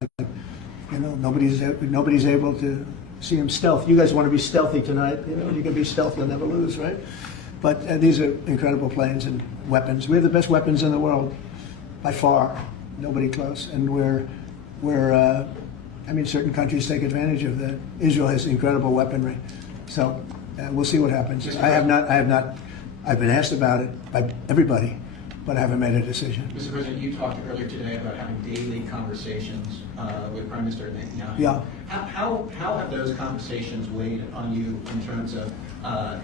You know, nobody's able to see him stealth. You guys want to be stealthy tonight. You know, you can be stealthy, you'll never lose, right? But these are incredible planes and weapons. We have the best weapons in the world, by far. Nobody close. And I mean, certain countries take advantage of that. Israel has incredible weaponry. So we'll see what happens. I've been asked about it by everybody, but I haven't made a decision. Mr. President, you talked earlier today about having daily conversations with Prime Minister Netanyahu. Yeah. How have those conversations weighed on you in terms of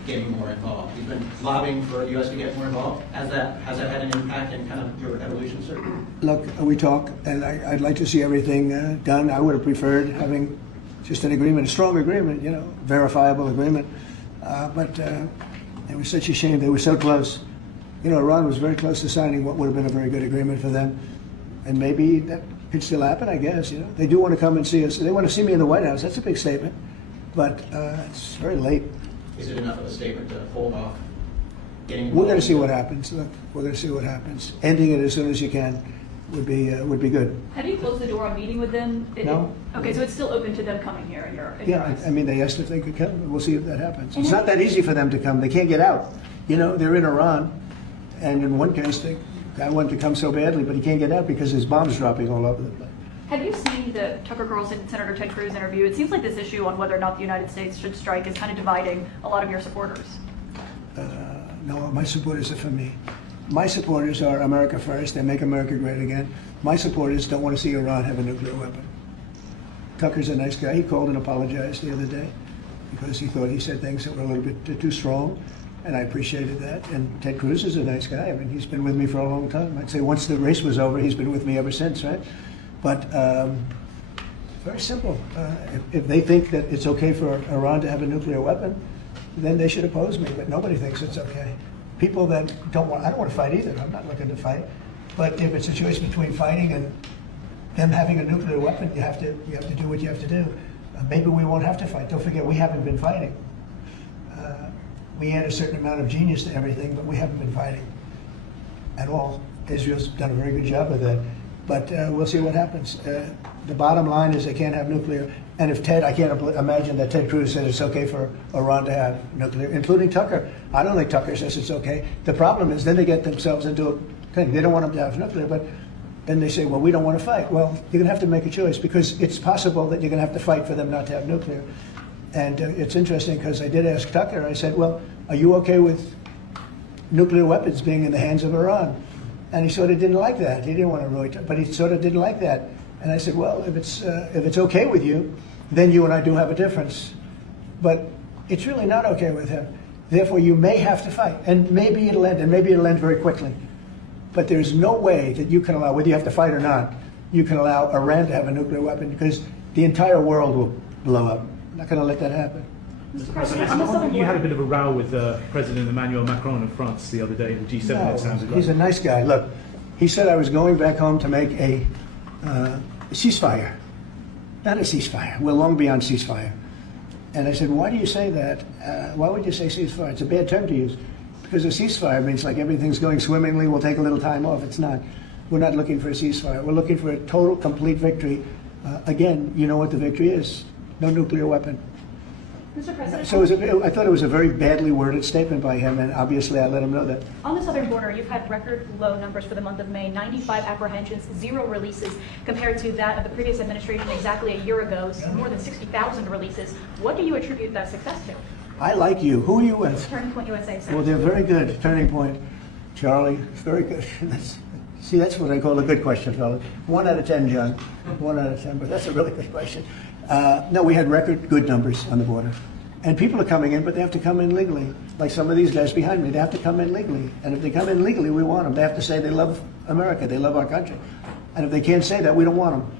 getting more involved? You've been lobbying for the U.S. to get more involved. Has that had an impact in kind of your evolution, sir? Look, we talk, and I'd like to see everything done. I would have preferred having just an agreement, a strong agreement, you know, verifiable agreement. But it was such a shame. They were so close. You know, Iran was very close to signing what would have been a very good agreement for them. And maybe that could still happen, I guess. You know, they do want to come and see us. They want to see me in the White House. That's a big statement. But it's very late. Is it enough of a statement to hold off getting involved? We're going to see what happens. Look, we're going to see what happens. Ending it as soon as you can would be good. Have you closed the door on meeting with them? No. Okay, so it's still open to them coming here in your Yeah, eyes. I mean, they asked if they could come. We'll see if that happens. It's not that easy for them to come. They can't get out. You know, they're in Iran. And in one case, the guy wanted to come so badly, but he can't get out because his bomb's dropping all over the place. Have you seen the Tucker Carlson Senator Ted Cruz interview? It seems like this issue on whether or not the United States should strike is kind of dividing a lot of your supporters. No, my supporters are for me. My supporters are America first. They make America great again. My supporters don't want to see Iran have a nuclear weapon. Tucker's a nice guy. He called and apologized the other day because he thought he said things that were a little bit too strong, and I appreciated that. And Ted Cruz is a nice guy. I mean, he's been with me for a long time. I'd say once the race was over, he's been with me ever since, right? But very simple. If they think that it's okay for Iran to have a nuclear weapon, then they should oppose me. But nobody thinks it's okay. People that don't want, I don't want to fight either. I'm not looking to fight. But if it's a choice between fighting and them having a nuclear weapon, you have to do what you have to do. Maybe we won't have to fight. Don't forget, we haven't been fighting. We add a certain amount of genius to everything, but we haven't been fighting at all. Israel's done a very good job of that. But we'll see what happens. The bottom line is they can't have nuclear. And if I can't imagine that Ted Cruz said it's okay for Iran to have nuclear, including Tucker. I don't think Tucker says it's okay. The problem is then they get themselves into a thing. They don't want them to have nuclear, but then they say, well, we don't want to fight. Well, you're going to have to make a choice because it's possible that you're going to have to fight for them not to have nuclear. And it's interesting because I did ask Tucker, I said, well, are you okay with nuclear weapons being in the hands of Iran? And he sort of didn't like that. He didn't want to really, but he sort of didn't like that. And I said, well, if it's okay with you, then you and I do have a difference. But it's really not okay with him. Therefore, you may have to fight. And maybe it'll end, and maybe it'll end very quickly. But there's no way that you can allow, whether you have to fight or not, you can allow Iran to have a nuclear weapon because the entire world will blow up. I'm not going to let that happen. Mr. President, You had a bit of a row with President Emmanuel Macron of France the other day in the G7. No, it sounded like. he's a nice guy. Look, he said I was going back home to make a ceasefire. Not a ceasefire. We're long beyond ceasefire. And I said, why do you say that? Why would you say ceasefire? It's a bad term to use. Because a ceasefire means like everything's going swimmingly, we'll take a little time off. It's not. We're not looking for a ceasefire. We're looking for a total, complete victory. Again, you know what the victory is. No nuclear weapon. Mr. President, So I thought it was a very badly worded statement by him, and obviously I let him know that. on the southern border, you've had record low numbers for the month of May, 95 apprehensions, 0 releases, compared to that of the previous administration exactly a year ago, more than 60,000 releases. What do you attribute that success to? I like you. Who are you with? Turning Point USA, sir. Well, they're very good. Turning Point. Charlie, very good. That's what I call a good question, fellas. 1 out of 10, John. 1 out of 10, but that's a really good question. No, we had record good numbers on the border. And people are coming in, but they have to come in legally. Like some of these guys behind me, they have to come in legally. And if they come in legally, we want them. They have to say they love America, they love our country. And if they can't say that, we don't want them.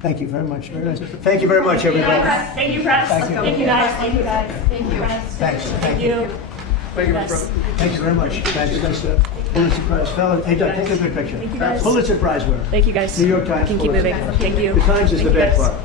Thank you very much. Very nice. Thank you very much, everybody. Thank you, press. Thank you. Thank you, guys. Thank you, guys. Thank you. Thanks. Thank you. Thank you, Mr. President. Thank you very much. Thanks. Nice stuff. Pulitzer Prize. Fellas, hey, Doug, take a good picture. Thank you, guys. Pulitzer Prize winner. Thank you, guys. New York Times. Can keep Pulitzer moving. Prize. Thank you. The Times is Thank the you, bad guys. part.